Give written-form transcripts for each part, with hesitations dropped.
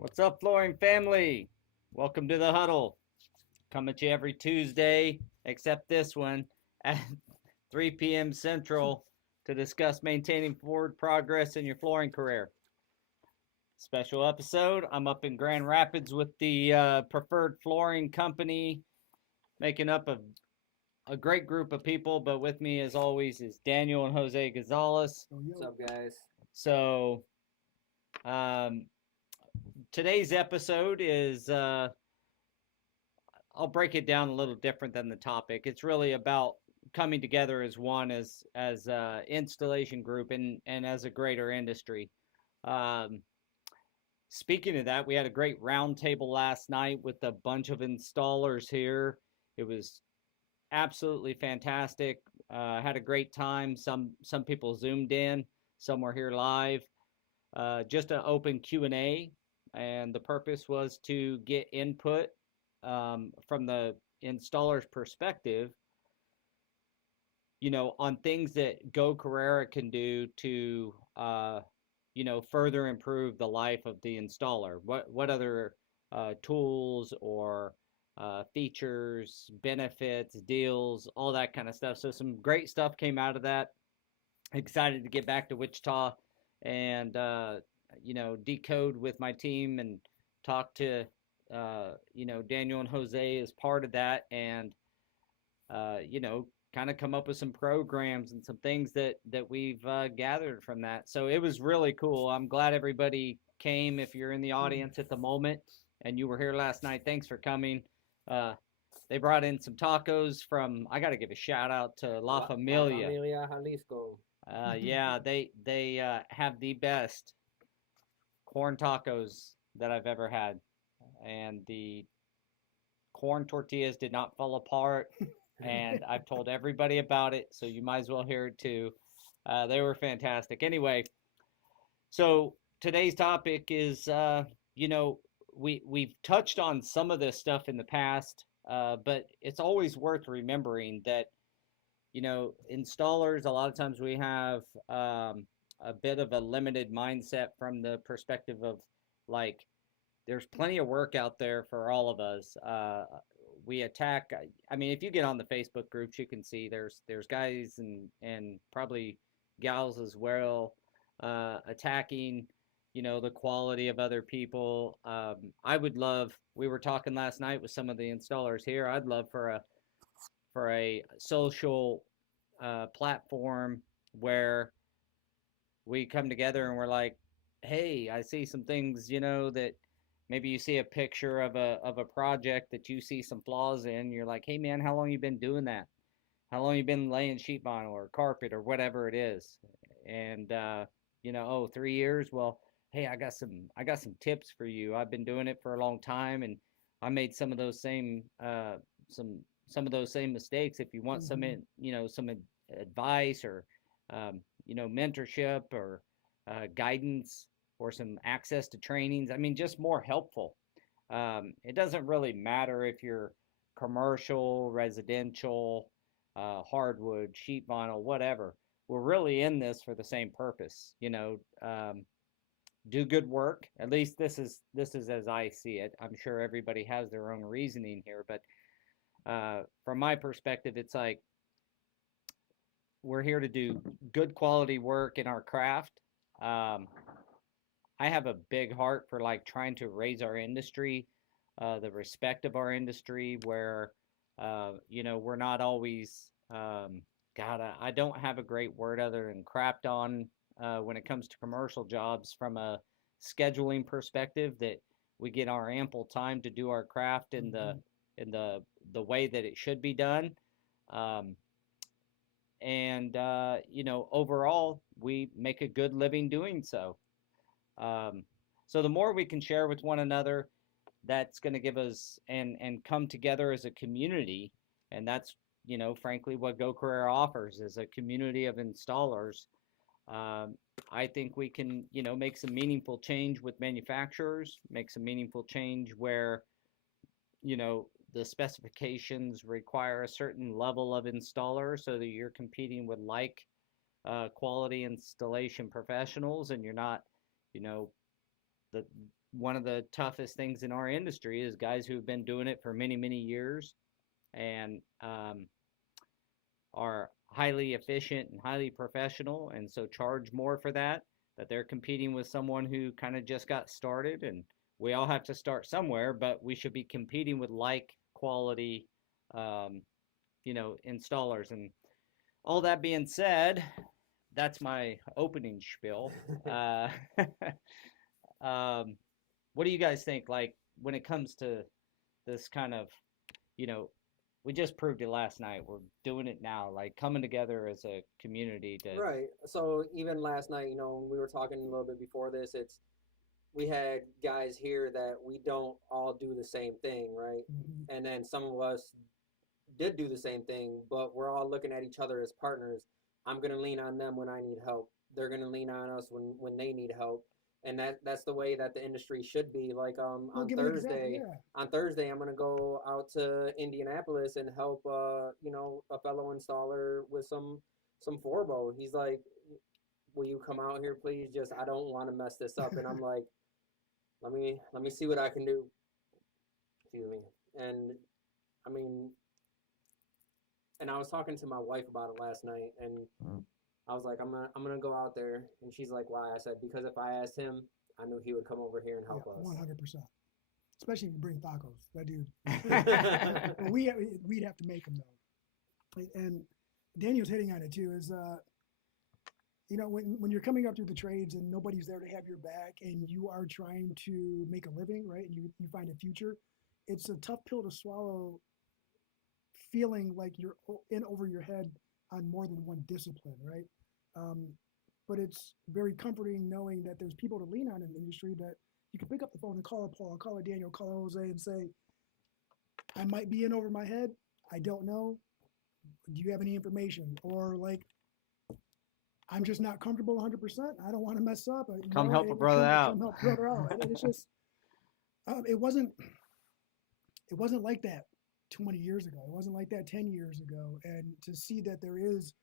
What's up, flooring family? Welcome to the Huddle. Come at you every Tuesday, except this one, at 3 p.m. Central to discuss maintaining forward progress in your flooring career. Special episode. I'm up in Grand Rapids with the Preferred Flooring Company, making up a great group of people, but with me, as always, is Daniel and Jose Gonzalez. What's up, guys? So, um, today's episode is I'll break it down a little different than the topic. It's really about coming together as one, as installation group and as a greater industry. Um, Speaking of that, we had a great roundtable last night with a bunch of installers here. It was absolutely fantastic. Had a great time. Some people zoomed in, some were here live. Just an open Q&A, and the purpose was to get input from the installer's perspective, on things that Go Carrera can do to, further improve the life of the installer. What other tools or features, benefits, deals, all that kind of stuff. So some great stuff came out of that. Excited to get back to Wichita and decode with my team and talk to Daniel and Jose as part of that, and kind of come up with some programs and some things that we've gathered from that. So it was really cool. I'm glad everybody came. If you're in the audience at the moment and you were here last night, thanks for coming. They brought in some tacos from, I got to give a shout out to La Familia. La Familia, Jalisco. Yeah, they have the best corn tacos that I've ever had, and the corn tortillas did not fall apart. And I've told everybody about it, so you might as well hear it too. They were fantastic. Anyway, so today's topic is, we've touched on some of this stuff in the past, but it's always worth remembering that installers, a lot of times we have a bit of a limited mindset from the perspective of, like, there's plenty of work out there for all of us. We attack, I mean, if you get on the Facebook groups, you can see there's guys and probably gals as well, attacking, the quality of other people. I would love, we were talking last night with some of the installers here, I'd love for a social platform where we come together and we're like, hey, I see some things, that maybe you see a picture of a project that you see some flaws in. You're like, hey man, how long you been doing that? How long you been laying sheet vinyl or carpet or whatever it is? And 3 years. Well, hey, I got some tips for you. I've been doing it for a long time, and I made some of those same some of those same mistakes. If you want some some advice or mentorship or guidance or some access to trainings, I mean, just more helpful. It doesn't really matter if you're commercial, residential, hardwood, sheet vinyl, whatever. We're really in this for the same purpose, do good work. At least this is as I see it. I'm sure everybody has their own reasoning here, but from my perspective, it's like we're here to do good quality work in our craft. I have a big heart for, like, trying to raise our industry, the respect of our industry, where we're not always I don't have a great word other than crapped on when it comes to commercial jobs from a scheduling perspective, that we get our ample time to do our craft in the way that it should be done. And overall, we make a good living doing so. So the more we can share with one another, that's going to give us and come together as a community, and that's frankly what Go Carrera offers, is a community of installers. I think we can make some meaningful change with manufacturers, make some meaningful change where the specifications require a certain level of installer, so that you're competing with like quality installation professionals, and you're not the one of the toughest things in our industry is guys who've been doing it for many, many years and are highly efficient and highly professional, and so charge more for that. That they're competing with someone who kind of just got started, and we all have to start somewhere, but we should be competing with like quality, um, installers. And all that being said, that's my opening spiel. Um, what do you guys think? Like when it comes to this kind of, you know, we just proved it last night. We're doing it now, like coming together as a community to. Right. So even last night, we were talking a little bit before this. We had guys here that we don't all do the same thing, right? And then some of us did do the same thing, but we're all looking at each other as partners. I'm gonna lean on them when I need help. They're gonna lean on us when they need help, and that's the way that the industry should be. Like Well, on give an example, Thursday, yeah. on Thursday I'm gonna go out to Indianapolis and help a fellow installer with some Forbo. He's like, "Will you come out here, please? Just I don't want to mess this up." And I'm like, "Let me see what I can do." Excuse me. And I mean, and I was talking to my wife about it last night, and I was like, I'm gonna go out there, and she's like, why? I said, because if I asked him, I knew he would come over here and help us. 100%. Especially if you bring tacos, that dude. We'd have to make them though. And Daniel's hitting on it too. Is when you're coming up through the trades and nobody's there to have your back, and you are trying to make a living, right? And you find a future. It's a tough pill to swallow, feeling like you're in over your head on more than one discipline, right? But it's very comforting knowing that there's people to lean on in the industry, that you can pick up the phone and call a Paul, call a Daniel, call a Jose and say, I might be in over my head. I don't know. Do you have any information? Or like, I'm just not comfortable 100%. I don't want to mess up. Come help a brother out. Come help brother out. And it's just, it wasn't like that 20 years ago. It wasn't like that 10 years ago. And to see that there is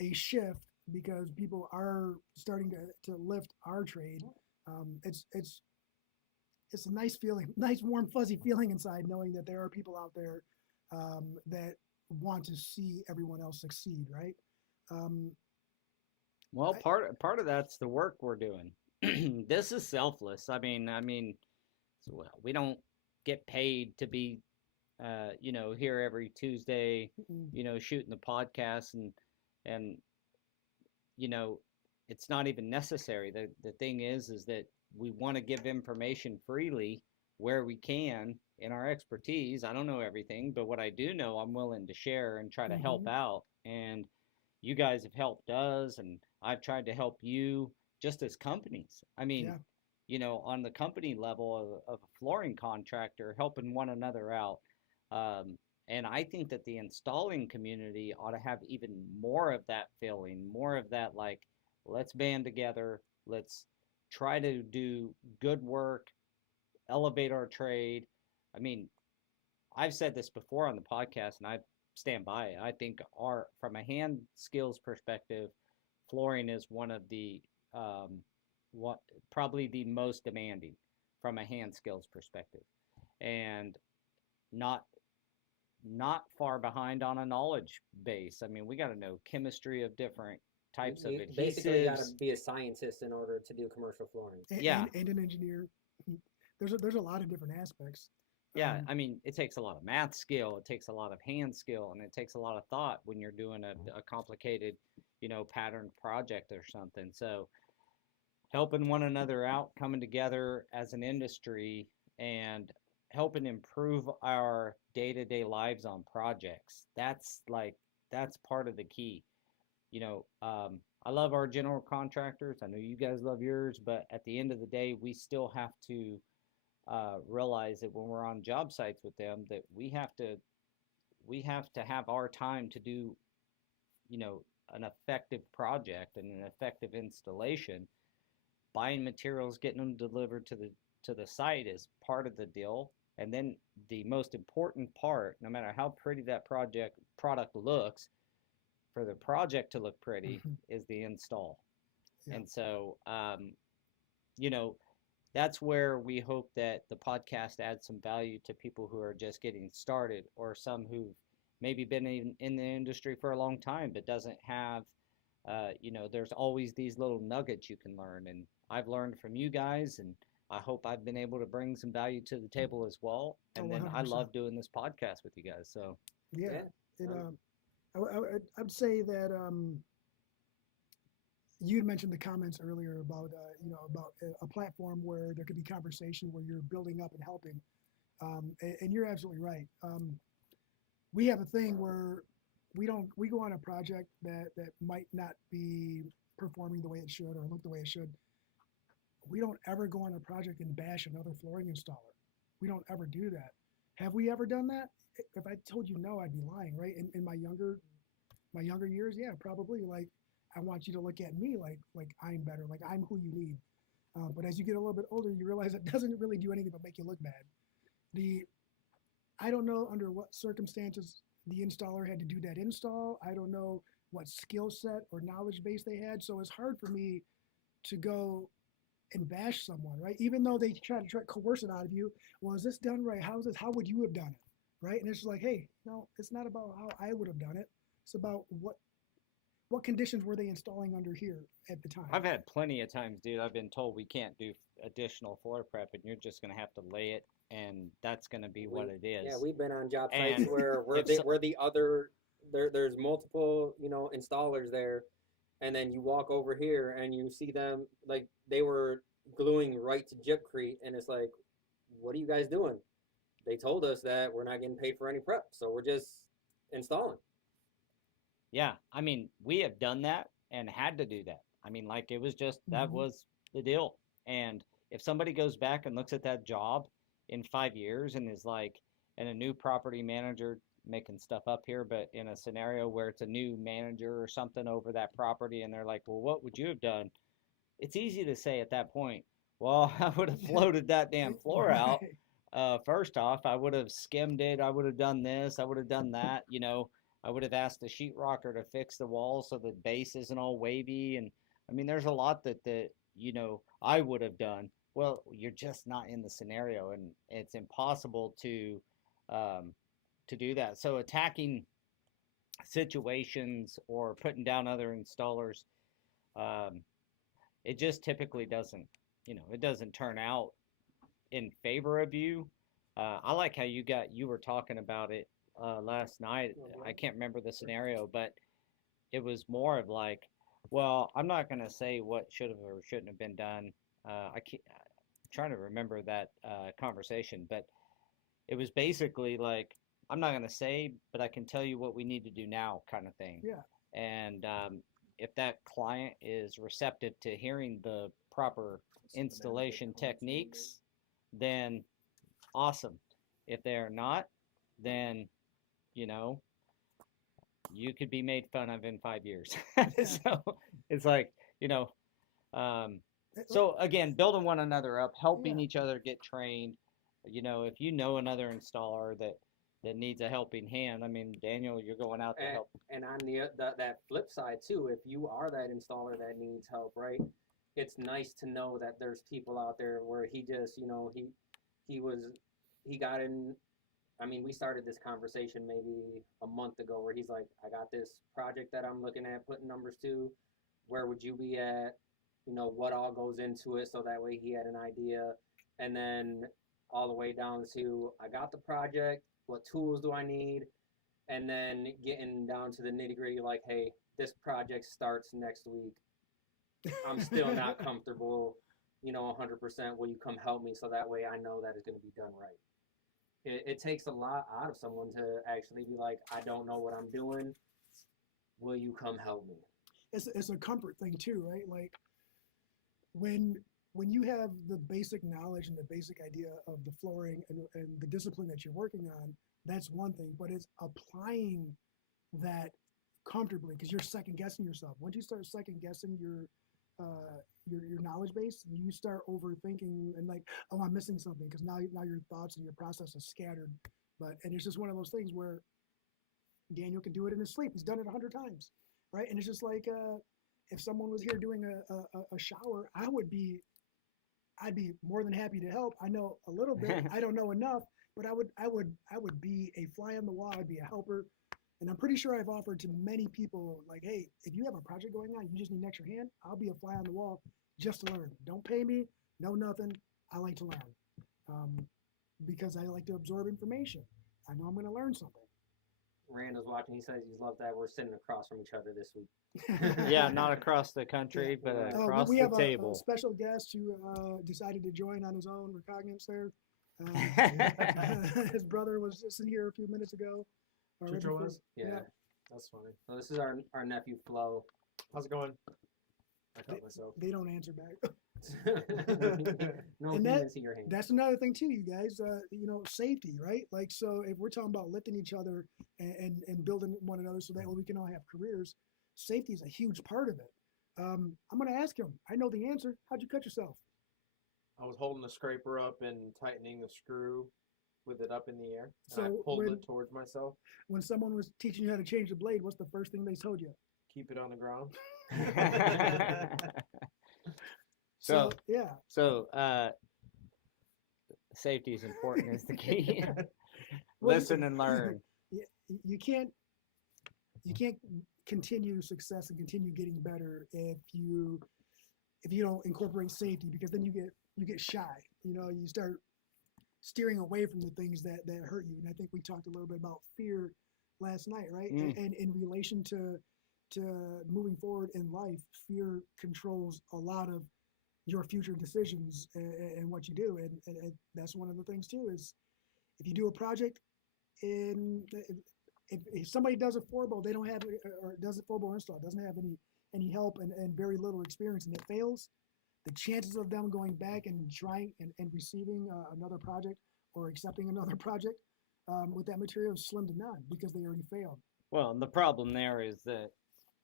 a shift because people are starting to lift our trade, it's a nice feeling, nice warm fuzzy feeling inside, knowing that there are people out there that want to see everyone else succeed, right? Well, part of that's the work we're doing. This is selfless. I mean, we don't get paid to be here every Tuesday, shooting the podcast and it's not even necessary. The thing is that we want to give information freely where we can in our expertise. I don't know everything, but what I do know, I'm willing to share and try to help out. And you guys have helped us, and I've tried to help you just as companies. I mean, on the company level of a flooring contractor, helping one another out. And I think that the installing community ought to have even more of that feeling, more of that, like, let's band together, let's try to do good work, elevate our trade. I mean, I've said this before on the podcast, and I stand by it. I think from a hand skills perspective, flooring is one of the probably the most demanding from a hand skills perspective, and not far behind on a knowledge base. I mean, we got to know chemistry of different types of adhesives. Basically, you got to be a scientist in order to do commercial flooring. And an engineer. There's a lot of different aspects. Yeah, I mean, it takes a lot of math skill, it takes a lot of hand skill, and it takes a lot of thought when you're doing a complicated, pattern project or something. So helping one another out, coming together as an industry, and helping improve our day-to-day lives on projects. That's part of the key. I love our general contractors. I know you guys love yours, but at the end of the day, we still have to realize that when we're on job sites with them, that we have to have our time to do, an effective project and an effective installation. Buying materials, getting them delivered to the site is part of the deal. And then the most important part, no matter how pretty that product looks, for the project to look pretty is the install. Yeah. And so, that's where we hope that the podcast adds some value to people who are just getting started, or some who've maybe been in the industry for a long time but doesn't have, there's always these little nuggets you can learn. And I've learned from you guys, and I hope I've been able to bring some value to the table as well. Oh, And then I 100%. love doing this podcast with you guys. So, Yeah. Yeah. It, Um, I'd say that you had mentioned the comments earlier about about a platform where there could be conversation where you're building up and helping, and you're absolutely right. We have a thing where we go on a project that might not be performing the way it should or look the way it should. We don't ever go on a project and bash another flooring installer. We don't ever do that. Have we ever done that? If I told you no, I'd be lying, right? In my younger years, yeah, probably. Like, I want you to look at me like I'm better, like I'm who you need. But as you get a little bit older, you realize it doesn't really do anything but make you look bad. The I don't know under what circumstances the installer had to do that install. I don't know what skill set or knowledge base they had. So it's hard for me to go and bash someone, right? Even though they try to coerce it out of you. Well, is this done right? How is this? How would you have done it? Right? And it's just like, hey, no, it's not about how I would have done it. It's about what conditions were they installing under here at the time. I've had plenty of times, dude. I've been told we can't do additional floor prep, and you're just gonna have to lay it, and that's gonna be what it is. Yeah, we've been on job sites And where we're the other. There's multiple installers there, and then you walk over here and you see them like they were gluing right to gypcrete, and it's like, what are you guys doing? They told us that we're not getting paid for any prep, so we're just installing. Yeah, I mean, we have done that and had to do that. I mean, like, it was just that was the deal. And if somebody goes back and looks at that job in 5 years and is like, and a new property manager, making stuff up here, but in a scenario where it's a new manager or something over that property, and they're like, well, what would you have done? It's easy to say at that point, well, I would have floated that damn floor out. First off, I would have skimmed it. I would have done this. I would have done that. I would have asked the sheetrocker to fix the wall so the base isn't all wavy. And I mean, there's a lot that I would have done. Well, you're just not in the scenario, and it's impossible um, to do that. So attacking situations or putting down other installers, um, it just typically doesn't, it doesn't turn out in favor of you. I like how you were talking about it last night. I can't remember the scenario, but it was more of like, well, I'm not going to say what should have or shouldn't have been done. I'm trying to remember that conversation, but it was basically like, I'm not going to say, but I can tell you what we need to do now, kind of thing. Yeah. And if that client is receptive to hearing the proper installation techniques, then awesome. If they're not, then you know you could be made fun of in 5 years. So it's like, so again, building one another up, helping each other get trained. If you know another installer that needs a helping hand, I mean, Daniel, you're going out to help. And on that flip side too, if you are that installer that needs help, right? It's nice to know that there's people out there where he just, he got in. I mean, we started this conversation maybe a month ago where he's like, I got this project that I'm looking at putting numbers to. Where would you be at? What all goes into it, so that way he had an idea. And then all the way down to, I got the project, what tools do I need? And then getting down to the nitty gritty, like, hey, this project starts next week. I'm still not comfortable, 100%. Will you come help me so that way I know that it's going to be done right? It takes a lot out of someone to actually be like, I don't know what I'm doing. Will you come help me? It's a comfort thing too, right? Like when you have the basic knowledge and the basic idea of the flooring and the discipline that you're working on, that's one thing. But it's applying that comfortably, because you're second guessing yourself. Once you start second guessing your knowledge base, you start overthinking and like, oh, I'm missing something, because now your thoughts and your process is scattered. And it's just one of those things where Daniel can do it in his sleep. He's done it 100 times, right? And it's just like if someone was here doing a shower, I I'd be more than happy to help. I know a little bit. I don't know enough, but I would be a fly on the wall. I'd be a helper. And I'm pretty sure I've offered to many people, like, hey, if you have a project going on, you just need an extra hand, I'll be a fly on the wall just to learn. Don't pay me, no nothing. I like to learn because I like to absorb information. I know I'm going to learn something. Randall's watching. He says he's loved that we're sitting across from each other this week. Yeah, not across the country, but across we the have table. a special guest who decided to join on his own recognizance there. His brother was just in here a few minutes ago. Chucho was? Yeah. That's funny. So this is our nephew Flo. How's it going? I caught myself. They don't answer back. No, And he didn't see your hand. That's another thing too, you guys. Safety, right? Like, so if we're talking about lifting each other and building one another, so that way we can all have careers, safety is a huge part of it. I'm going to ask him. I know the answer. How'd you cut yourself? I was holding the scraper up and tightening the screw with it up in the air. And I So pulled when- it towards myself. When someone was teaching you how to change the blade, what's the first thing they told you? Keep it on the ground. So, yeah, safety is important is the key. Well, Listen and learn. you can't continue success and continue getting better if you don't incorporate safety, because then you get shy. You start steering away from the things that hurt you. And I think we talked a little bit about fear last night, right? And in relation to moving forward in life, fear controls a lot of your future decisions and what you do. And that's one of the things too, is if you do a project if somebody does a 4-bowl, they don't have, or does a 4-bowl install, doesn't have any help and very little experience, and it fails, the chances of them going back and trying and receiving another project or accepting another project with that material is slim to none, because they already failed. Well, and the problem there is that,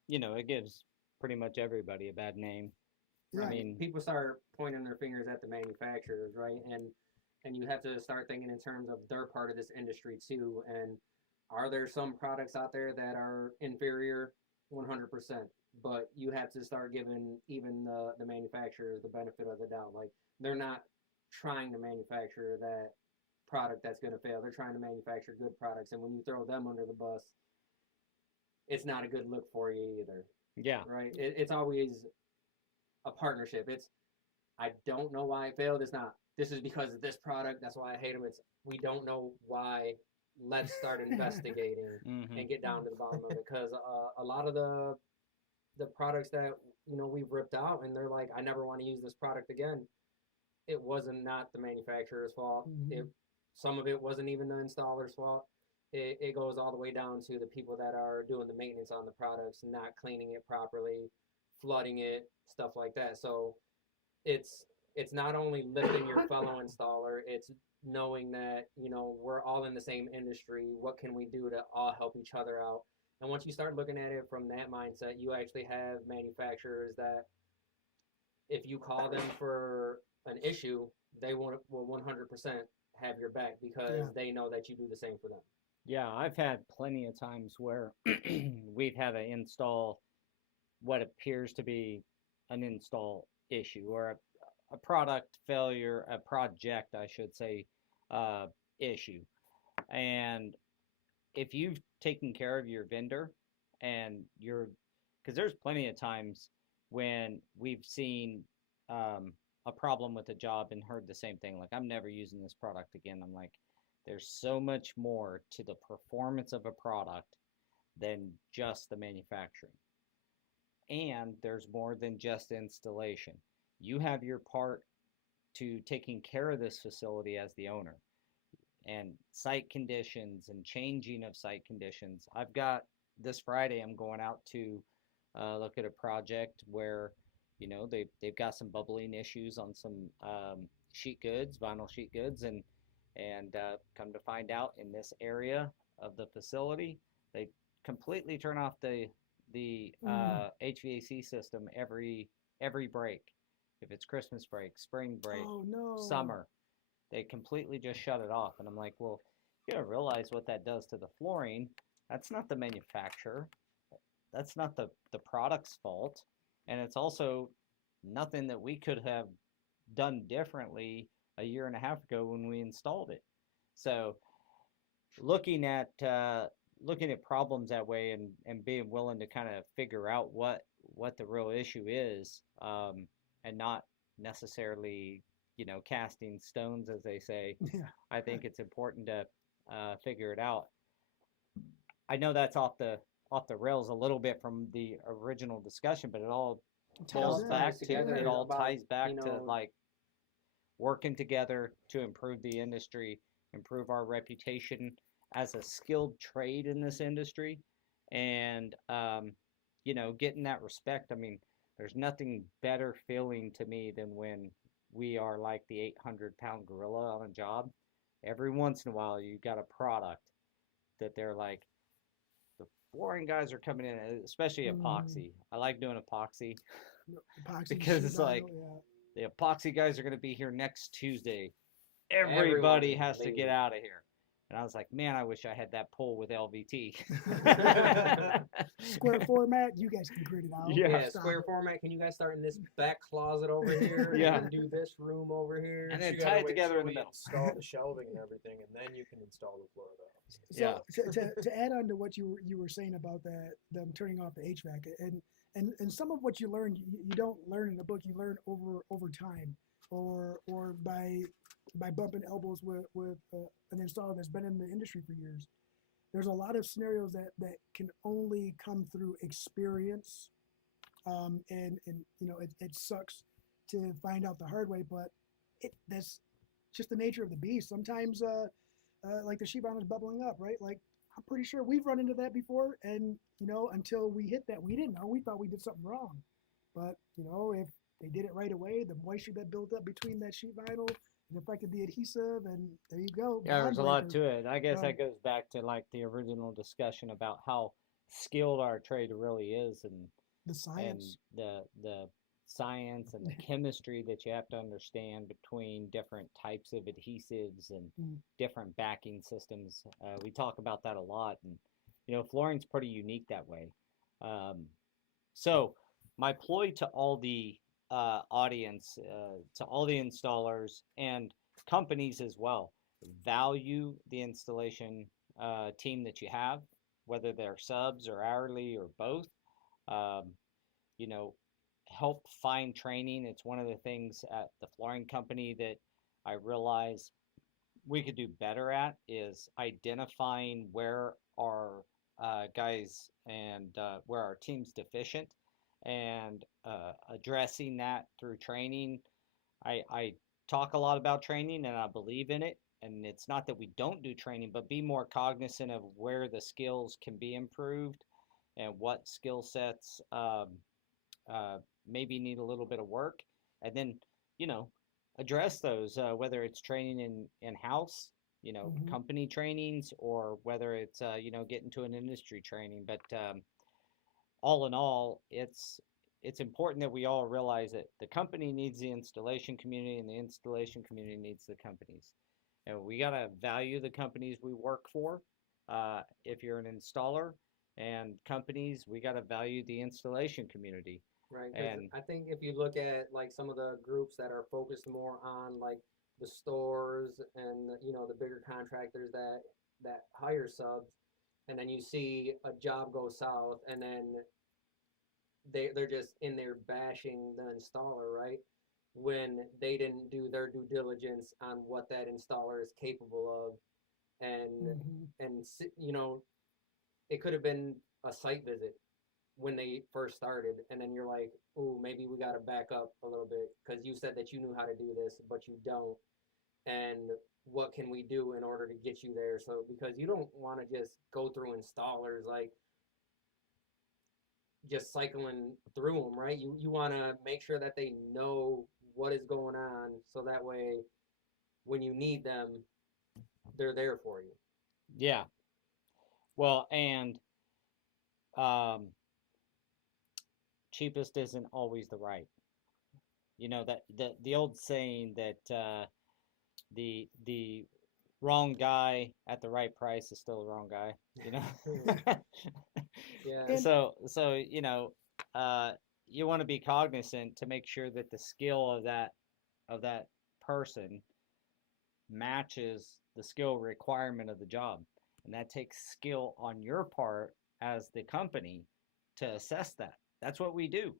it gives pretty much everybody a bad name. Yeah. I mean, People start pointing their fingers at the manufacturers, right? And you have to start thinking in terms of they're part of this industry too. And are there some products out there that are inferior? 100%. But you have to start giving even the manufacturers the benefit of the doubt. Like, they're not trying to manufacture that product that's going to fail. They're trying to manufacture good products. And when you throw them under the bus, it's not a good look for you either. yeah. Right? It's always a partnership. I don't know why it failed. It's not, this is because of this product, that's why I hate them. It's, we don't know why. Let's start investigating and get down to the bottom of it. Because a lot of the products that we've ripped out, and they're like, I never want to use this product again. It wasn't not the manufacturer's fault. Some of it wasn't even the installer's fault. It goes all the way down to the people that are doing the maintenance on the products, not cleaning it properly, flooding it, stuff like that. So it's not only lifting your fellow installer, it's knowing that, we're all in the same industry. What can we do to all help each other out? And once you start looking at it from that mindset, you actually have manufacturers that if you call them for an issue, they will 100% have your back, because they know that you do the same for them. Yeah, I've had plenty of times where we've had to install what appears to be an install issue, or a product failure, a project, I should say, issue. And if you've taken care of your vendor and because there's plenty of times when we've seen a problem with a job and heard the same thing, like, I'm never using this product again. I'm like, there's so much more to the performance of a product than just the manufacturing. And there's more than just installation. You have your part to taking care of this facility as the owner, and site conditions and changing of site conditions. I've got this Friday, I'm going out to look at a project where, they've got some bubbling issues on some sheet goods, vinyl sheet goods, and come to find out, in this area of the facility, they completely turn off the HVAC system every break. If it's Christmas break, spring break, summer, they completely just shut it off. And I'm like, well, you gotta realize what that does to the flooring. That's not the manufacturer. That's not the product's fault. And it's also nothing that we could have done differently a year and a half ago when we installed it. So looking at problems that way, and being willing to kind of figure out what the real issue is, and not necessarily, casting stones, as they say. Yeah. I think it's important to figure it out. I know that's off the rails a little bit from the original discussion, but it all boils in. back to together it all about, ties back you to know, like working together to improve the industry, improve our reputation as a skilled trade in this industry, and getting that respect. I mean, there's nothing better feeling to me than when we are like the 800-pound gorilla on a job. Every once in a while, you got a product that they're like, the flooring guys are coming in, especially epoxy. I like doing epoxy Epoxy, because sheet it's like vinyl, the epoxy guys are going to be here next Tuesday. Everyone Everybody has to leave. get out of here. And I was like, man, I wish I had that pole with LVT. yeah. Square format, you guys can grid it out. Yeah. Stop Square it. format. Can you guys start in this back closet over here? Yeah. And do this room over here. And then You tie gotta it wait together till in the we middle. Install the shelving and everything, and then you can install the floor though. So Yeah. to add on to what you were saying about them turning off the HVAC, and some of what you learn, you don't learn in the book, you learn over time, or by bumping elbows with an installer that's been in the industry for years. There's a lot of scenarios that can only come through experience, and it sucks to find out the hard way, but that's just the nature of the beast. Sometimes like the sheet vinyl is bubbling up, right? Like I'm pretty sure we've run into that before, and until we hit that, we didn't know. We thought we did something wrong, but if they did it right away, the moisture that built up between that sheet vinyl and affected the adhesive, and there you go. Yeah, there's a lot to it. it. I guess Um, that goes back to like the original discussion about how skilled our trade really is, and The science. the science and the chemistry that you have to understand between different types of adhesives and different backing systems. We talk about that a lot, and flooring's pretty unique that way. So my ploy to all the audience, to all the installers and companies as well, value the installation team that you have, whether they're subs or hourly or both. Um, Help find training. It's one of the things at the flooring company that I realize we could do better at, is identifying where our guys and where our team's deficient, and addressing that through training. I talk a lot about training, and I believe in it. And it's not that we don't do training, but be more cognizant of where the skills can be improved and what skill sets maybe need a little bit of work, and then address those, whether it's training in house, company trainings, or whether it's getting to an industry training. But all in all, it's important that we all realize that the company needs the installation community, and the installation community needs the companies. And we got to value the companies we work for. If you're an installer, and companies, we got to value the installation community. Right. And I think if you look at like some of the groups that are focused more on like the stores and the bigger contractors that hire subs, and then you see a job go south, and then they're just in there bashing the installer, right? When they didn't do their due diligence on what that installer is capable of, and it could have been a site visit when they first started, and then you're like, "Ooh, maybe we got to back up a little bit because you said that you knew how to do this, but you don't. And what can we do in order to get you there?" So because you don't want to just go through installers like just cycling through them, right? You want to make sure that they know what is going on, so that way when you need them, they're there for you. yeah, well, and cheapest isn't always the right. That the old saying that the wrong guy at the right price is still the wrong guy. Yeah. So you want to be cognizant to make sure that the skill of that of that person matches the skill requirement of the job. And that takes skill on your part as the company to assess that. That's what we do.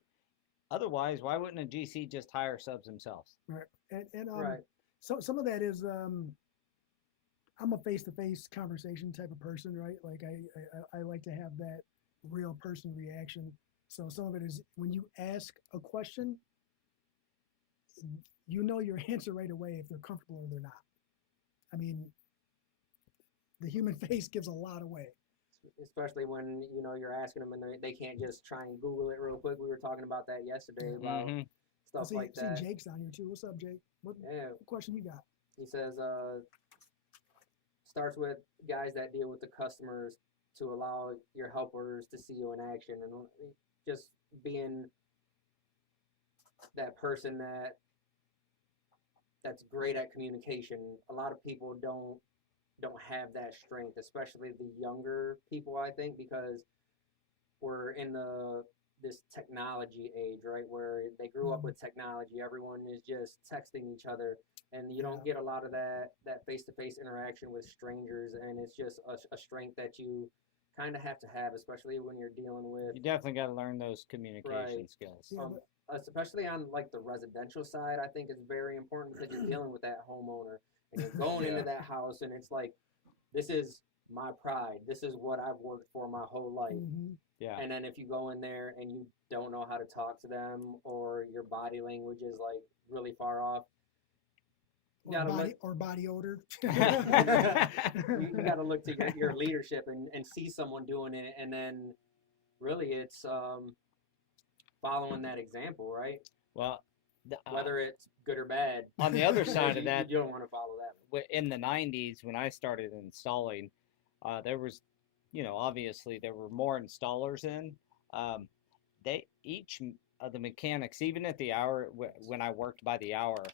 Otherwise, why wouldn't a GC just hire subs themselves? Right. And Right. so some of that is I'm a face-to-face conversation type of person, right? Like I like to have that real person reaction. So some of it is when you ask a question, you know your answer right away if they're comfortable or they're not. I mean, the human face gives a lot away. Especially when you're asking them and they can't just try and Google it real quick. We were talking about that yesterday about Mm-hmm. stuff like that. See Jake's down here too. What's up, Jake? What question you got? He says starts with guys that deal with the customers to allow your helpers to see you in action, and just being that person that's great at communication. A lot of people don't have that strength, especially the younger people, I think, because we're in this technology age, right, where they grew up with technology. Everyone is just texting each other, and you don't get a lot of that face-to-face interaction with strangers, and it's just a strength that you kind of have to have, especially when you're dealing with. You definitely got to learn those communication skills. Yeah, especially on like the residential side, I think it's very important because you're dealing with that homeowner and you're going into that house, and it's like, this is my pride. This is what I've worked for my whole life. Mm-hmm. Yeah. And then if you go in there and you don't know how to talk to them, or your body language is like really far off, or body odor. you got to look to your leadership and see someone doing it, and then really it's following that example, right? Well, whether it's good or bad. On the other side of that, you don't want to follow that. In the 90s, when I started installing, there was, obviously there were more installers in. Each of the mechanics, even at the hour, when I worked by the hour,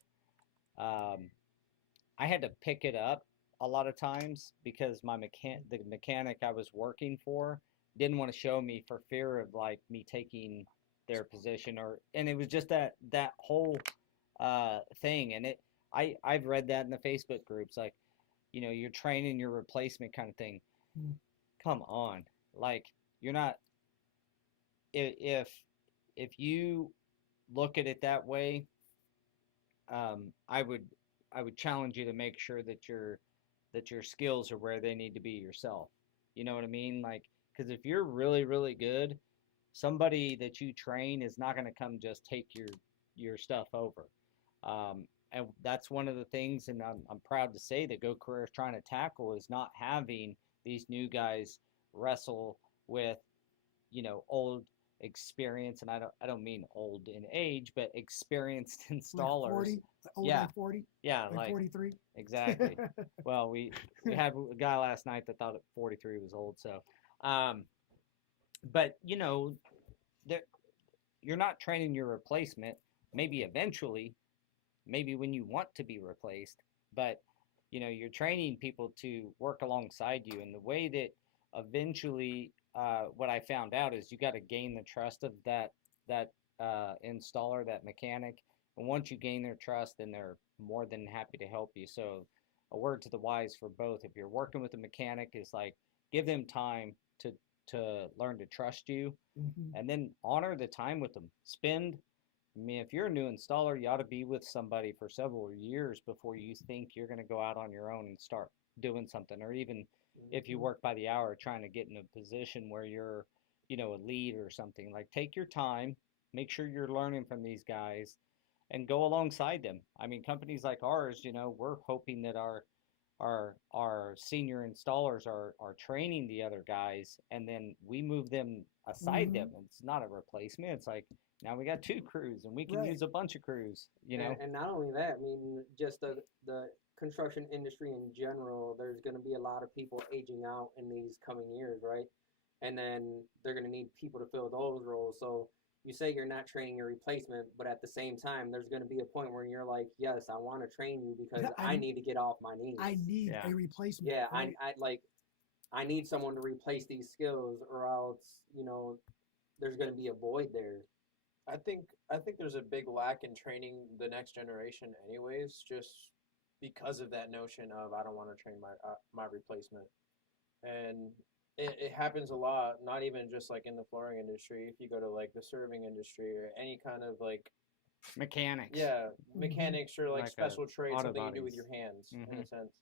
I had to pick it up a lot of times because the mechanic I was working for didn't want to show me for fear of like me taking their position, and it was just that whole thing. And I've read that in the Facebook groups, like, you're training your replacement kind of thing. Come on, like, you're not. If you look at it that way, I would challenge you to make sure that your skills are where they need to be yourself. You know what I mean? Like, because if you're really, really good, somebody that you train is not going to come just take your stuff over. And that's one of the things, and I'm proud to say that Go Carrera is trying to tackle, is not having these new guys wrestle with, old experience, and I don't mean old in age, but experienced installers. Like 40? Like 40? Yeah, like 43? Exactly. Well, we had a guy last night that thought 43 was old, so but you're not training your replacement. Maybe eventually, maybe when you want to be replaced, but you're training people to work alongside you. And the way that eventually, what I found out is you got to gain the trust of that installer, that mechanic. And once you gain their trust, then they're more than happy to help you. So a word to the wise for both. If you're working with a mechanic, is like, give them time to learn to trust you, and then honor the time with them. If you're a new installer, you ought to be with somebody for several years before you think you're going to go out on your own and start doing something. Or even if you work by the hour, trying to get in a position where you're, a lead or something. Like, take your time, make sure you're learning from these guys, and go alongside them. I mean, companies like ours, we're hoping that our senior installers are training the other guys, and then we move them aside them. It's not a replacement. It's like, now we got 2 crews, and we can use a bunch of crews, And not only that, I mean, just the construction industry in general, there's going to be a lot of people aging out in these coming years, right? And then they're going to need people to fill those roles. So you say you're not training your replacement, but at the same time, there's going to be a point where you're like, yes, I want to train you because I need to get off my knees. I need a replacement. Yeah, right? I need someone to replace these skills, or else, there's going to be a void there. I think there's a big lack in training the next generation, anyways, just because of that notion of I don't want to train my replacement, and it happens a lot. Not even just like in the flooring industry. If you go to like the serving industry or any kind of like Mechanics. yeah Mhm. mechanics or like Like special trade, auto something you do with bodies. your hands in a Mhm. sense.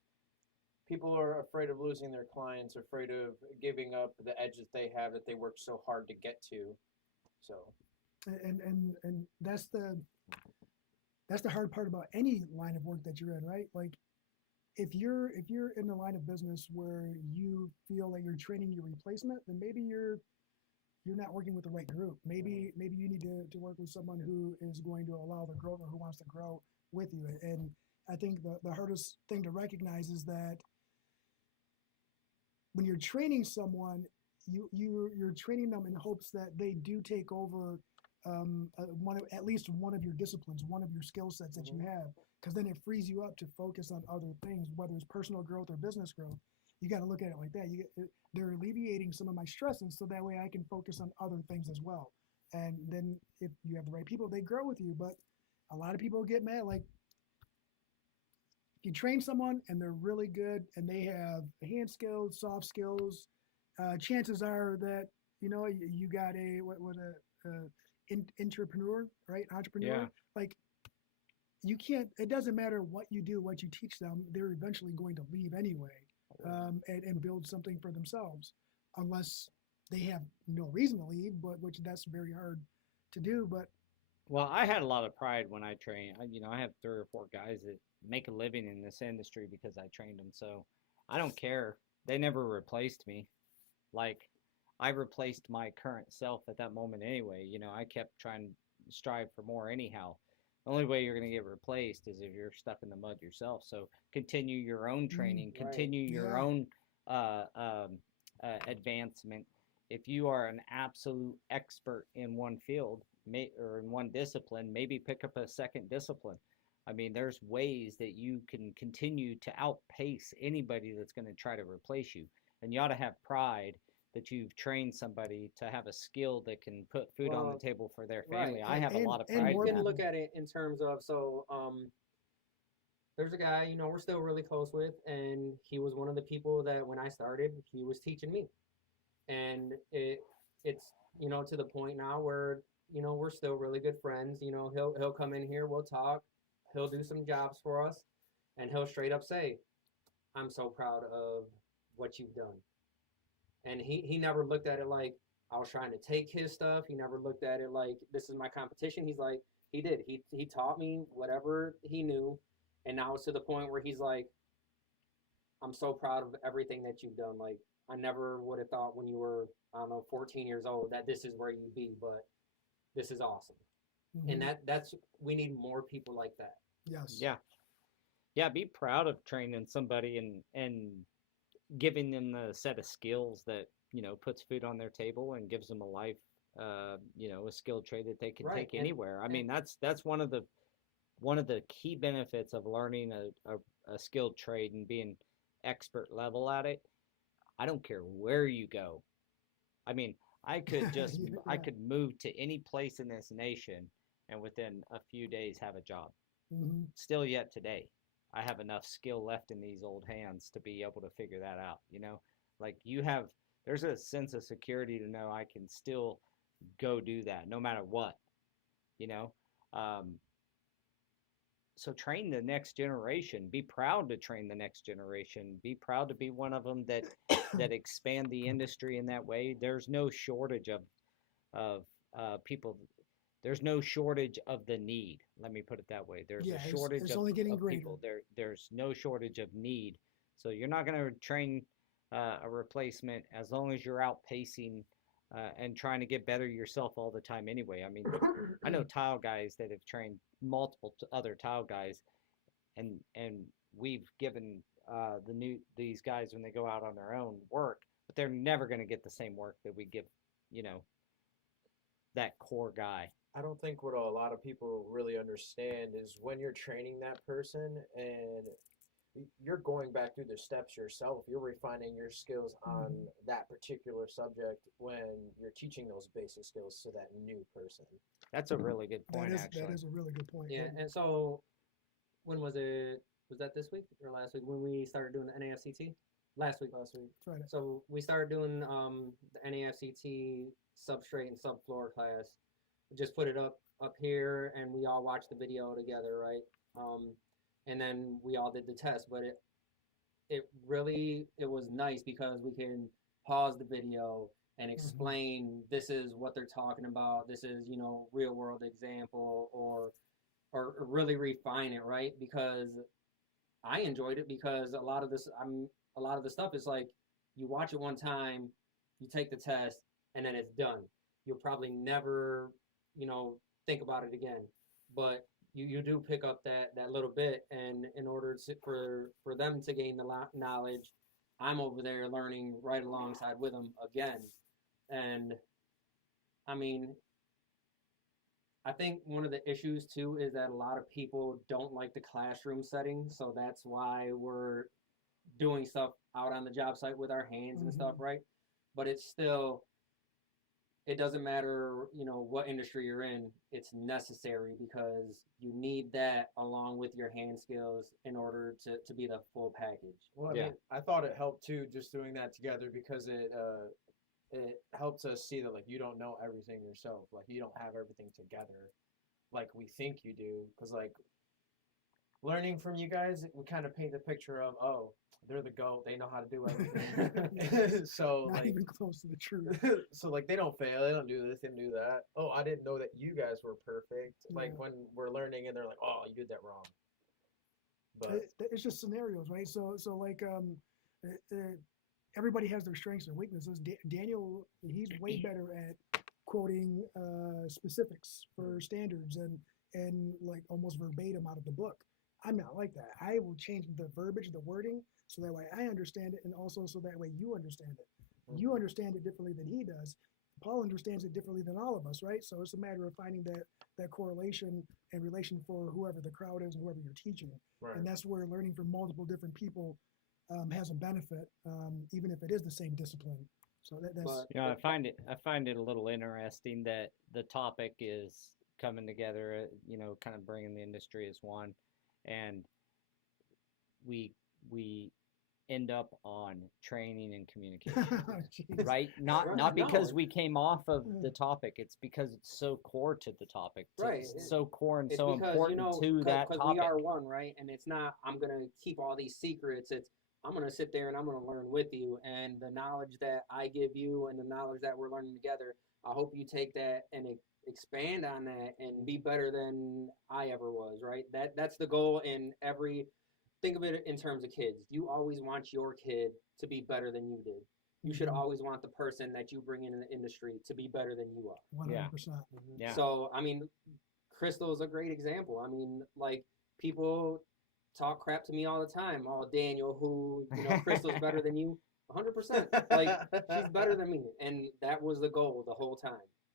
People are afraid of losing their clients, afraid of giving up the edge that they have that they worked so hard to get to. So And that's the hard part about any line of work that you're in, right? Like if you're in the line of business where you feel like you're training your replacement, then maybe you're not working with the right group. Maybe you need to work with someone who is going to allow the growth or who wants to grow with you. And I think the hardest thing to recognize is that when you're training someone, you're training them in hopes that they do take over at least one of your disciplines, one of your skill sets that you Mhm. have, because then it frees you up to focus on other things, whether it's personal growth or business growth. You got to look at it like that. They're alleviating some of my stresses, so that way I can focus on other things as well. And then if you have the right people, they grow with you. But a lot of people get mad, like you train someone and they're really good and they have hand skills, soft skills. Chances are that you got a entrepreneur, right? Entrepreneur. Yeah. Like you can't. It doesn't matter what you do, what you teach them. They're eventually going to leave anyway, and build something for themselves, unless they have no reason to leave. But which that's very hard to do. But Well, I had a lot of pride when I trained. I have 3 or 4 guys that make a living in this industry because I trained them. So I don't care. They never replaced me. Like I replaced my current self at that moment anyway. I kept trying to strive for more anyhow. The only way you're going to get replaced is if you're stuck in the mud yourself. So continue your own training, Right. continue your yeah, own uh, um, advancement. If you are an absolute expert in one field or in one discipline, maybe pick up a second discipline. I mean, there's ways that you can continue to outpace anybody that's going to try to replace you. And you ought to have pride that you've trained somebody to have a skill that can put food on the Well, table for their right. family. I have a lot of and And pride you more in can that. look people. at it in terms of there's a guy, we're still really close with, and he was one of the people that when I started, he was teaching me. And it's to the point now where we're still really good friends. He'll come in here, we'll talk, he'll do some jobs for us, and he'll straight up say, I'm so proud of what you've done. And he never looked at it like I was trying to take his stuff. He never looked at it like this is my competition. He's like, he taught me whatever he knew, and now it's to the point where he's like, I'm so proud of everything that you've done. Like I never would have thought when you were, I don't know, 14 years old that this is where you'd be, but this is awesome. And Mhm. that's we need more people like that. Yes. Yeah. Yeah, be proud of training somebody and giving them the set of skills that, puts food on their table and gives them a life a skilled trade that they can Right. take anywhere. I And mean, that's one of the key benefits of learning a skilled trade and being expert level at it. I don't care where you go. I mean, I Yeah. could move to any place in this nation and within a few days have a job. Hmm. Still yet today, I have enough skill left in these old hands to be able to figure that out. Like there's a sense of security to know I can still go do that no matter what, you know. Um, so train the next generation. Be proud to train the next generation. Be proud to be one of them that expand the industry in that way. There's no shortage of people. There's no shortage of the need. Let me put it that way. There's a Yeah, shortage it's only getting of greater. people. There's no shortage of need. So you're not going to train a replacement as long as you're outpacing and trying to get better yourself all the time anyway. I mean, I know tile guys that have trained multiple other tile guys, and we've given these guys when they go out on their own work, but they're never going to get the same work that we give, you know, that core guy. I don't think what a lot of people really understand is when you're training that person and you're going back through the steps yourself, you're refining your skills on that particular subject when you're teaching those basic skills to that new person. That's a really good point, that actually. is a really good point. Yeah, and so when was it? Was that this week or last week when we started doing the NAFCT? Last week. Friday. So we started doing the NAFCT substrate and subfloor class. We just put it up here, and we all watched the video together, right? And then we all did the test. But it was nice because we can pause the video and explain this is what they're talking about. This is real world example, or really refine it, right? Because I enjoyed it because a lot of the stuff is like you watch it one time, you take the test, and then it's done. You'll probably never, think about it again. But you do pick up that little bit, and in order for them to gain the knowledge, I'm over there learning right alongside with them again. And I mean, I think one of the issues too is that a lot of people don't like the classroom setting, so that's why we're doing stuff out on the job site with our hands and stuff, right? But it's still, it doesn't matter, what industry you're in, it's necessary because you need that along with your hand skills in order to be the full package. Well, I mean, I thought it helped too, just doing that together, because it helps us see that, like, you don't know everything yourself. Like, you don't have everything together like we think you do. Because, like, learning from you guys, we kind of paint the picture of, oh, they're the GOAT. They know how to do everything. So, Not like, even close to the truth. so, like, they don't fail. They don't do this. They don't do that. Oh, I didn't know that you guys were perfect. Like, when we're learning and they're like, oh, you did that wrong. But it's just scenarios, right? So like everybody has their strengths and weaknesses. Daniel, he's way better at quoting specifics for standards and like almost verbatim out of the book. I'm not like that. I will change the verbiage, the wording, so that way I understand it, and also so that way you understand it. You understand it differently than he does. Paul understands it differently than all of us, right? So it's a matter of finding that correlation and relation for whoever the crowd is and whoever you're teaching. Right. And that's where learning from multiple different people has a benefit, even if it is the same discipline. So that's I find it a little interesting that the topic is coming together, kind of bringing the industry as one, and we end up on training and communication, right? Not because we came off of the topic. It's because it's so core to the topic. Right. It's so core and it's so because, important to that because topic. we are one, right? And it's not, I'm going to keep all these secrets. It's, I'm going to sit there and I'm going to learn with you. And the knowledge that I give you and the knowledge that we're learning together, I hope you take that and expand on that and be better than I ever was, right? That's the goal in every, think of it in terms of kids. You always want your kid to be better than you did. You should always want the person that you bring in the industry to be better than you are. 100%. Yeah. So, I mean, Crystal is a great example. I mean, like, people talk crap to me all the time. Oh, Daniel, who, Crystal's better than you. 100%. Like, she's better than me. And that was the goal the whole time.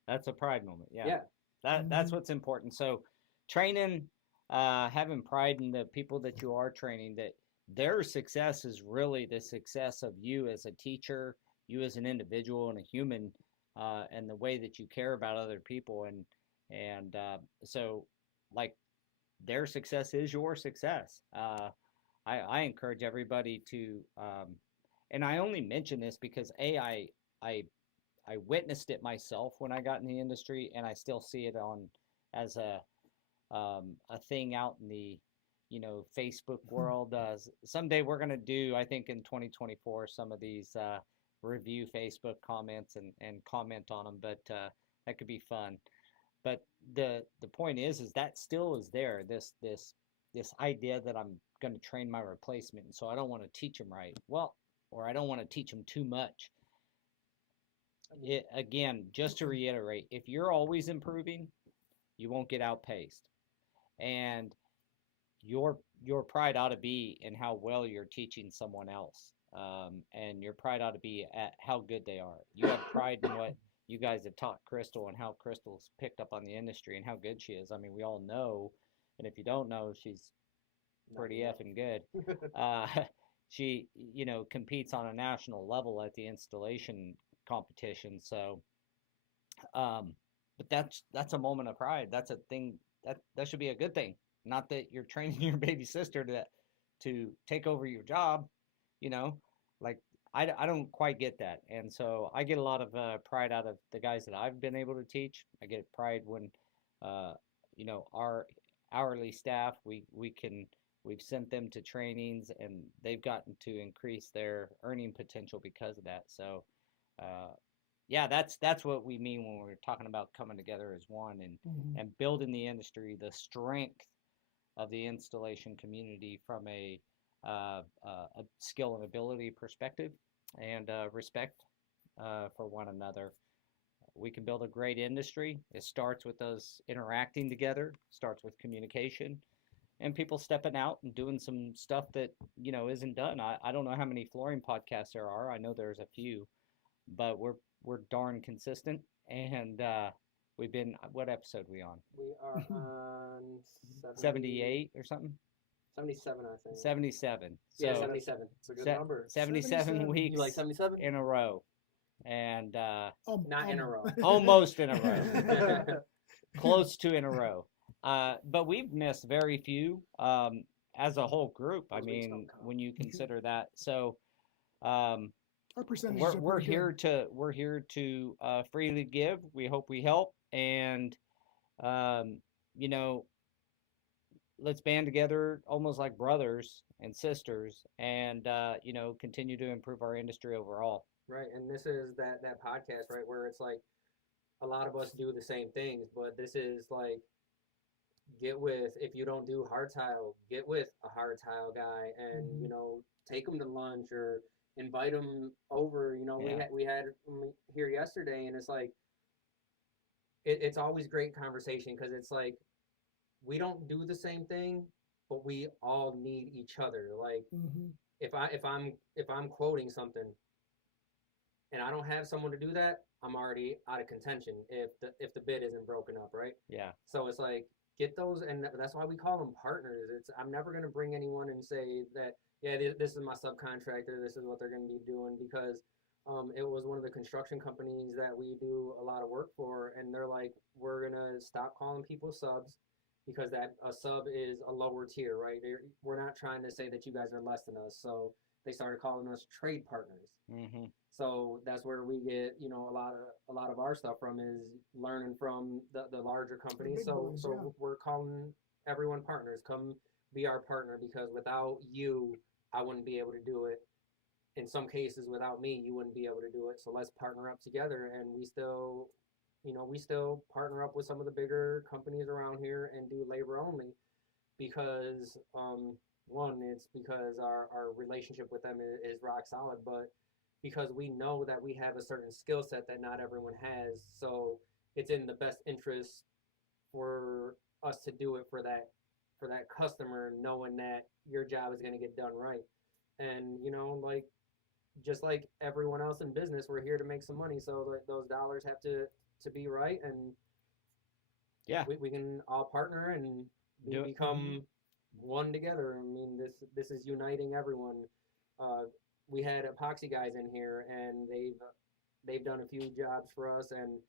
That's a pride moment. Yeah. Yeah. That's what's important. So training, having pride in the people that you are training, that their success is really the success of you as a teacher, you as an individual and a human, and the way that you care about other people. And so, like, their success is your success. I encourage everybody to, and I only mention this because I witnessed it myself when I got in the industry, and I still see it as a thing out in the Facebook world. Someday we're going to do, I think in 2024, some of these review Facebook comments and comment on them, but that could be fun. But the point is that still is there, this idea that I'm going to train my replacement, and so I don't want to teach them right, or I don't want to teach them too much. Again, just to reiterate, if you're always improving, you won't get outpaced, and your pride ought to be in how well you're teaching someone else, and your pride ought to be at how good they are. You have pride in what you guys have taught Crystal and how Crystal's picked up on the industry and how good she is. I mean, we all know, and if you don't know, she's pretty effing good. She, competes on a national level at the installation competition. So, but that's a moment of pride. That's a thing that should be a good thing. Not that you're training your baby sister to take over your job, you know, like I don't quite get that. And so I get a lot of pride out of the guys that I've been able to teach. I get pride when, uh, our hourly staff, we've sent them to trainings and they've gotten to increase their earning potential because of that. So, uh, yeah, that's what we mean when we're talking about coming together as one and building the industry, the strength of the installation community from a skill and ability perspective and respect for one another. We can build a great industry. It starts with us interacting together, starts with communication, and people stepping out and doing some stuff that isn't done. I don't know how many flooring podcasts there are. I know there's a few, but we're darn consistent. And we've been, what episode we on? We are on 78 or something. 77, I think. 77. So Yeah, 77. It's a good number. 77 77. weeks You like 77? in a row, and Not in a row. almost in a row, close to in a row. But we've missed very few as a whole group. I Those weeks mean, don't count. when you consider that, so um, Our percentages are we're pretty good. here to freely give. We hope we help, and um, you know, let's band together almost like brothers and sisters, and continue to improve our industry overall. Right, and this is that podcast, right, where it's like a lot of us do the same things, but this is like get with, if you don't do hard tile, get with a hard tile guy and take them to lunch or invite them over. Yeah. We had here yesterday, and it's like it's always great conversation because it's like we don't do the same thing, but we all need each other. Like Mhm. if I'm quoting something and I don't have someone to do that, I'm already out of contention if the bid isn't broken up, right? Yeah. So it's like get those, and that's why we call them partners. I'm never going to bring anyone and say that, yeah, this is my subcontractor, this is what they're going to be doing, because it was one of the construction companies that we do a lot of work for, and they're like, we're going to stop calling people subs because that a sub is a lower tier, right? We're not trying to say that you guys are less than us. So they started calling us trade partners. Mm-hmm. So that's where we get, a lot of our stuff from is learning from the larger companies. big So boys, so yeah. we're calling everyone partners. Come be our partner, because without you, I wouldn't be able to do it. In some cases, without me, you wouldn't be able to do it. So let's partner up together, and we still partner up with some of the bigger companies around here and do labor only, because one, it's because our relationship with them is rock solid, but because we know that we have a certain skill set that not everyone has. So it's in the best interest for us to do it for that customer, knowing that your job is going to get done right. And like just like everyone else in business, we're here to make some money. So those dollars have to be right, and Yeah. we can all partner and Do it. become one together. I mean, this is uniting everyone. We had epoxy guys in here, and they've done a few jobs for us, and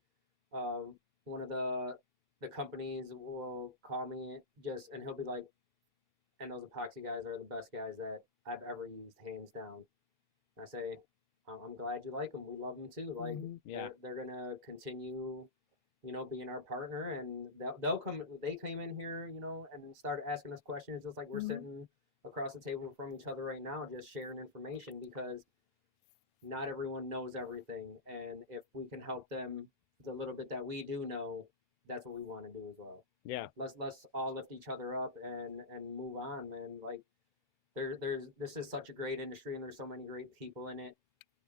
one of the companies will call me and he'll be like, and those epoxy guys are the best guys that I've ever used, hands down. And I say, I'm glad you like them. We love them too. Like, Yeah. they're gonna continue, being our partner, and they'll come. They came in here, and started asking us questions, just like we're sitting across the table from each other right now, just sharing information, because not everyone knows everything, and if we can help them the little bit that we do know, that's what we want to do as well. Yeah. Let's all lift each other up and move on, man. Like this is such a great industry, and there's so many great people in it.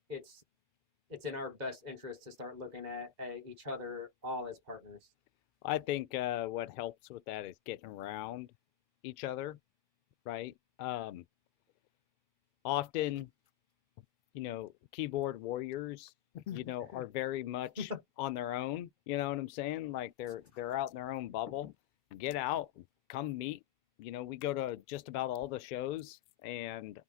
It's in our best interest to start looking at each other all as partners. I think what helps with that is getting around each other, right? Often, keyboard warriors, are very much on their own. You know what I'm saying? Like they're out in their own bubble. Get out, come meet. We go to just about all the shows, and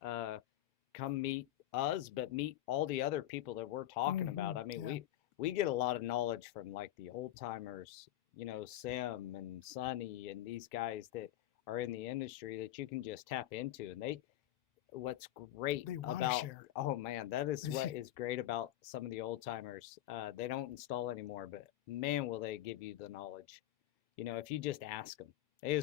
come meet us, but meet all the other people that we're talking about. I mean, Yeah. we get a lot of knowledge from like the old timers, you know, Sim and Sonny and these guys that are in the industry that you can just tap into. And what's great They want to about, share. oh man, that is what is great about some of the old timers. They don't install anymore, but man, will they give you the knowledge. You know, if you just ask them, they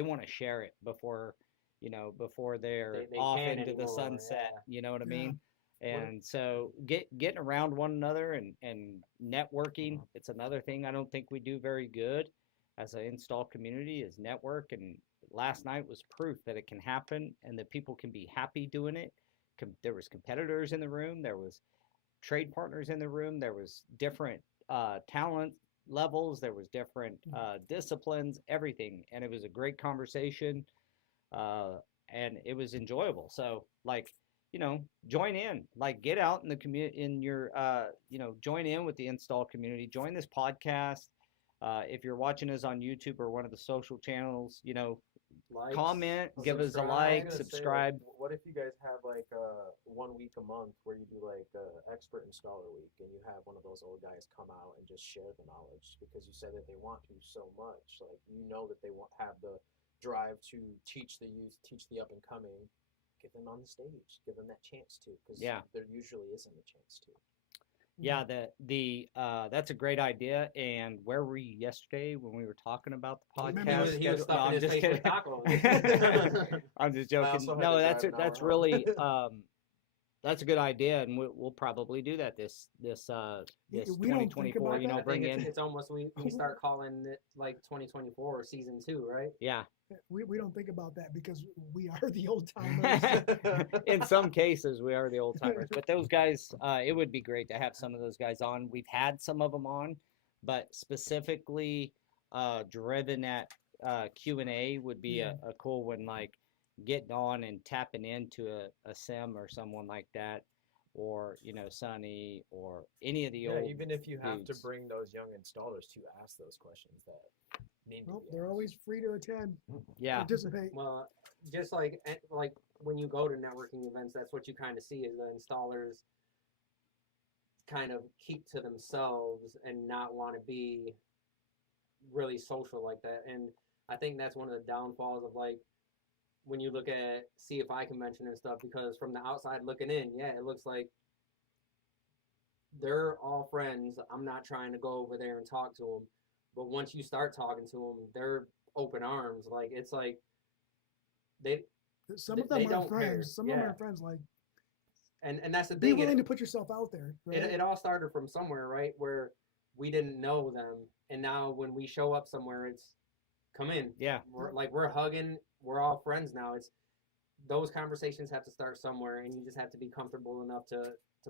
want to share it before, you know, before they're They off can't into the anymore, sunset. yeah. You know what I Yeah. mean? And so getting around one another and networking, it's another thing I don't think we do very good as an install community is network. And last night was proof that it can happen and that people can be happy doing it. There was competitors in the room. There was trade partners in the room. There was different talent levels. There was different disciplines, everything. And it was a great conversation. And it was enjoyable. So like, you know, join in, like get out in the community, in your, you know, join in with the install community, join this podcast. If you're watching us on YouTube or one of the social channels, you know, Likes, comment, give us a subscribe. like, subscribe. Say, like, what if you guys have like 1 week a month where you do like expert installer week and you have one of those old guys come out and just share the knowledge because you said that they want to so much, like you know that they want have the drive to teach the youth, teach the up and coming. Get them on the stage, give them that chance to, because there usually isn't a chance to. Yeah, that's a great idea. And where were you yesterday when we were talking about the podcast? He was stuffing his face with tacos. I'm just joking. No, that's really that's a good idea, and we'll probably do that this We don't think 2024. about You know, that. bring in. It's almost we start calling it like 2024 season 2, right? Yeah. We don't think about that because we are the old timers. In some cases, we are the old timers, but those guys, it would be great to have some of those guys on. We've had some of them on, but specifically driven at Q&A would be a cool one, like getting on and tapping into a Sim or someone like that, or, you know, Sonny or any of the old even if you have dudes. to bring those young installers to ask those questions that need to be They're asked. always free to attend. Yeah. Participate. Well, just like when you go to networking events, that's what you kind of see is the installers kind of keep to themselves and not want to be really social like that. And I think that's one of the downfalls of like when you look at CFI convention and stuff, because from the outside looking in, yeah, it looks like they're all friends. I'm not trying to go over there and talk to them. But once you start talking to them, they're open arms. Like, it's like Some of them they are don't care. friends. Some of them Yeah. are friends. Like, and that's the be thing. willing to put yourself out there. Right? It all started from somewhere, right? Where we didn't know them. And now when we show up somewhere, it's come in. Yeah. We're hugging. We're all friends now. It's those conversations have to start somewhere, and you just have to be comfortable enough to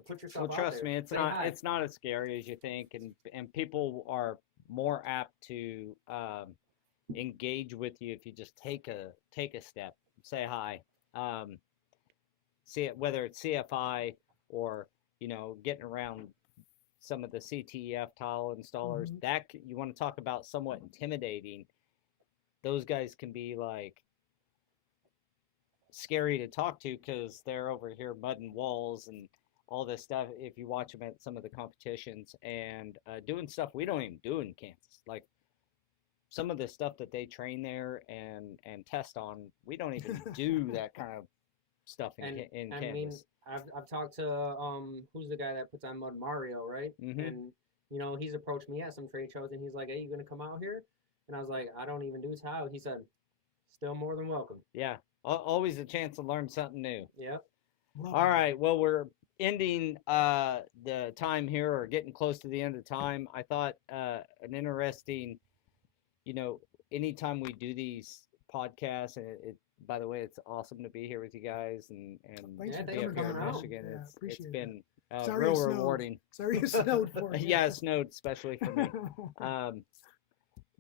put yourself Well, out trust there. me, Say hi. it's not as scary as you think, and people are more apt to engage with you if you just take a step, say hi, see it, whether it's CFI or, you know, getting around some of the CTEF tile installers. That you want to talk about somewhat intimidating. Those guys can be like scary to talk to because they're over here mudding walls and all this stuff. If you watch them at some of the competitions and doing stuff we don't even do in Kansas, like some of the stuff that they train there and test on, we don't even do that kind of stuff in Kansas. I mean, I've talked to who's the guy that puts on mud, Mario, right? And you know, he's approached me at some trade shows and he's like, "Hey, you gonna come out here?" And I was like, "I don't even do tile." He said, "Still more than welcome." Yeah, always a chance to learn something new. Yep. All right, well, we're ending the time here, or getting close to the end of time. I thought an interesting, you know, anytime we do these podcasts, and by the way, it's awesome to be here with you guys and Thanks for be coming up here in out. Michigan. Yeah, It's appreciate been Sorry real it snowed. rewarding. Sorry it snowed for you. Yeah, it snowed, especially for me.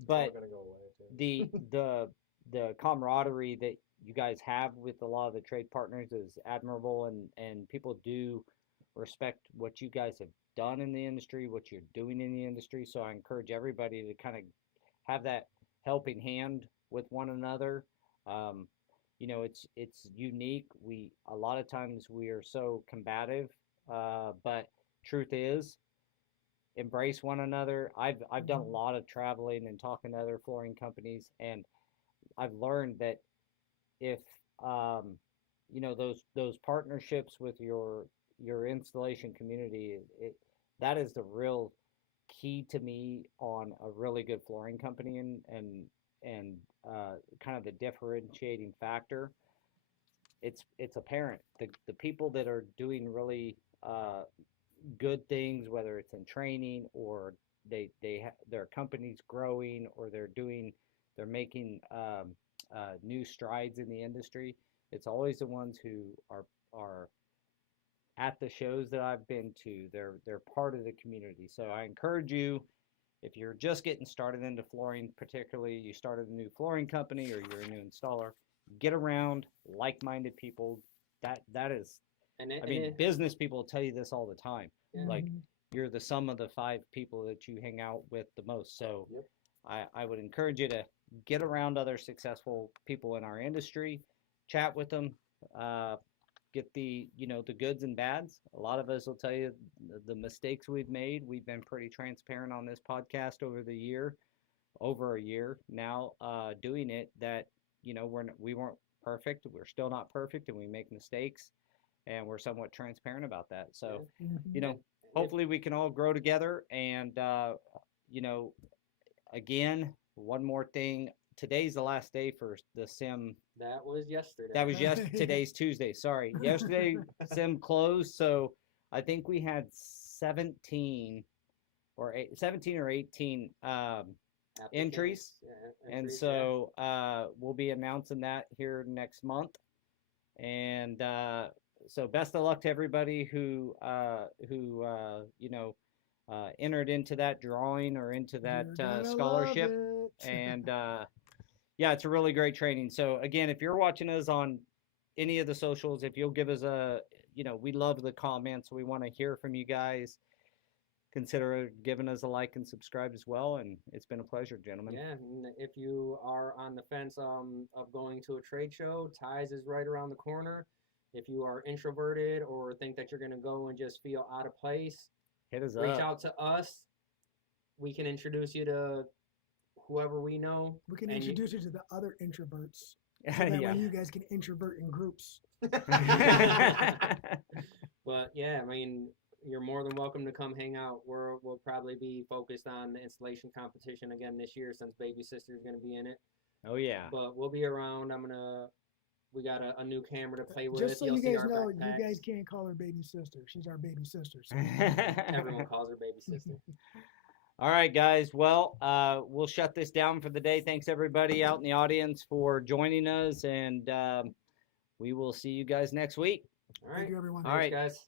But Gonna go away too. the camaraderie that you guys have with a lot of the trade partners is admirable, and people do respect what you guys have done in the industry, what you're doing in the industry. So I encourage everybody to kind of have that helping hand with one another. You know, it's unique. A lot of times we are so combative, but truth is, embrace one another. I've done a Mhm. lot of traveling and talking to other flooring companies, and I've learned that if those partnerships with your installation community, that is the real key to me on a really good flooring company, and kind of the differentiating factor. It's apparent the people that are doing really good things, whether it's in training or their company's growing, or they're making new strides in the industry. It's always the ones who are at the shows that I've been to. They're part of the community. So I encourage you, if you're just getting started into flooring, particularly you started a new flooring company or you're a new installer, get around like-minded people. That is, And it, I and mean, it, business people tell you this all the time. Yeah. Like, Mhm. you're the sum of the 5 people that you hang out with the most. So Yep. I would encourage you to get around other successful people in our industry, chat with them, get the goods and bads. A lot of us will tell you the mistakes we've made. We've been pretty transparent on this podcast over a year now, doing it, that we weren't perfect. We're still not perfect, and we make mistakes, and we're somewhat transparent about that. So, Mhm. hopefully we can all grow together. And you know, again, one more thing. Today's the last day for the sim. that was yesterday. That was today's Tuesday. Sorry, yesterday sim closed. So I think we had 17 or 18 entries. Yeah, And entries, so we'll be announcing that here next month. And so best of luck to everybody who entered into that drawing or into that You're gonna scholarship. love it. And yeah, it's a really great training. So again, if you're watching us on any of the socials, if you'll give us we love the comments. We want to hear from you guys. Consider giving us a like and subscribe as well. And it's been a pleasure, gentlemen. Yeah, and if you are on the fence of going to a trade show, Ties is right around the corner. If you are introverted or think that you're going to go and just feel out of place, Hit us reach up. out to us. We can introduce you to whoever we know. We can and you- introduce you to the other introverts. So that Yeah. way you guys can introvert in groups. But yeah, I mean, you're more than welcome to come hang out. We'll probably be focused on the installation competition again this year, since Baby Sister's going to be in it. Oh yeah. But we'll be around. We got a new camera to play with. Just so You'll you see guys our know, backpacks. you guys can't call her baby sister. She's our baby sister. So. Everyone calls her Baby Sister. All right, guys. Well, we'll shut this down for the day. Thanks everybody out in the audience for joining us, and we will see you guys next week. All right. Thank you, everyone. All right. Thanks, guys.